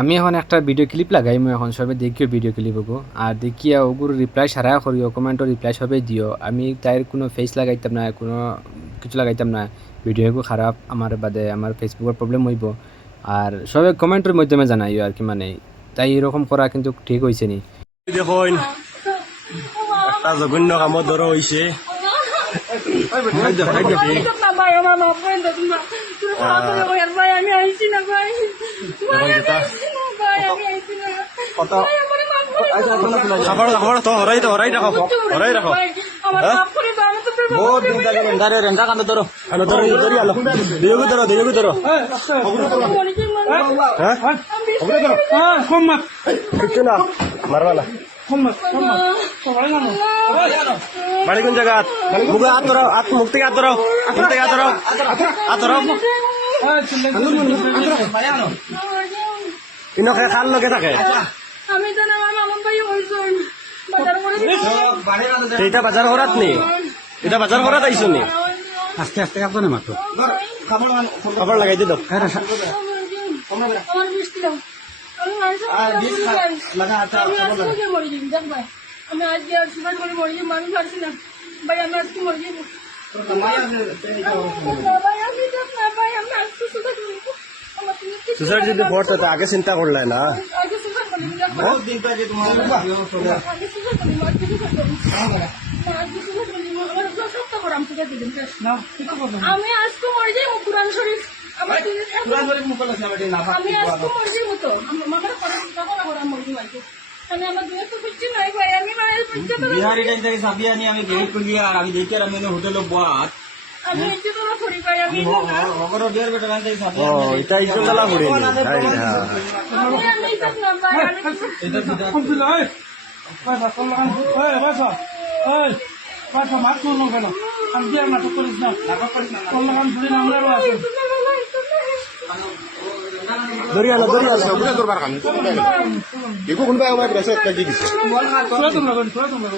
আমি এখন একটা ভিডিও ক্লিপ লাগাই, মই এখন সবে দেখিও ভিডিও ক্লিপ হবো আর দেখিয়া ওগুলো রিপ্লাই সারা করিও, কমেন্টও রিপ্লাই সবে দিও। আমি তাইর কোনো ফেস লাগাইতাম না, কোনো কিছু লাগাইতাম না। ভিডিওগুলো খারাপ আমার বাদে আমার ফেসবুকের প্রবলেম হইব। আর সবে কমেন্টের মাধ্যমে জানাইও আর কি, মানে তাই এরকম করা কিন্তু ঠিক হয়েছে নি। দেখুন একটা জঘন্য কামত ধরো হয়েছে। মারবা না বাড়ি কোন জায়গা? মুখে হাত ধরাও, মুখ থেকে হাত ধরাও, মুখ থেকে হাত ধরাও, হাত ধরাও। ইনকে খাল লগে থাকে এটা বাজার করাত নি, এটা বাজার করাত আইসো নি। আস্তে আস্তে কাপড় মাত্র খবর লাগাই দিল। আমি আজকে আর সুপার করে মরে যাবো, আমি পারছি না ভাই, আমি আজকে মরে যাবো ভাই, আমি আজকে সুপার করবো। সুসাইড যদি পড়তো তো আগে চিন্তা করলে না। আগে সুপার করি, আগে সুপার করি, আমার সপ্তাহ করে আমি সুপার দিলাম। আমি আজকে মরে যাবো, কুরআন শরীফ আমি আজকে মরে যাবো, তো আমার মরে যাবো। আমি আমার দুয়ে তো বুঝছি নাই ভাই, আমি মায়ের বুঝতে পারি বিহারি টাইম থেকে সাবি আনি আমি গেট করি আর আমি দেখি আর আমি হোটেলে বাত আমি ইচ্ছে তো না করি ভাই, আমি ওগরো বিয়ার বেটা টাইম থেকে সাবি ও এটা ইজ্জত জ্বালা পড়ে নি। আমি এটা না ভাই, আমি এটা সেটা কোনছিল এই ভাই ভাষণ লাগান ওই ভাষা ওই ভাষা মাছ কোন কেন আমি দিয়ে নাটক করিস না কোন লাগান ধরে নামলারও আছে দরিয়ালো দরিয়ালো তোরা তোমরা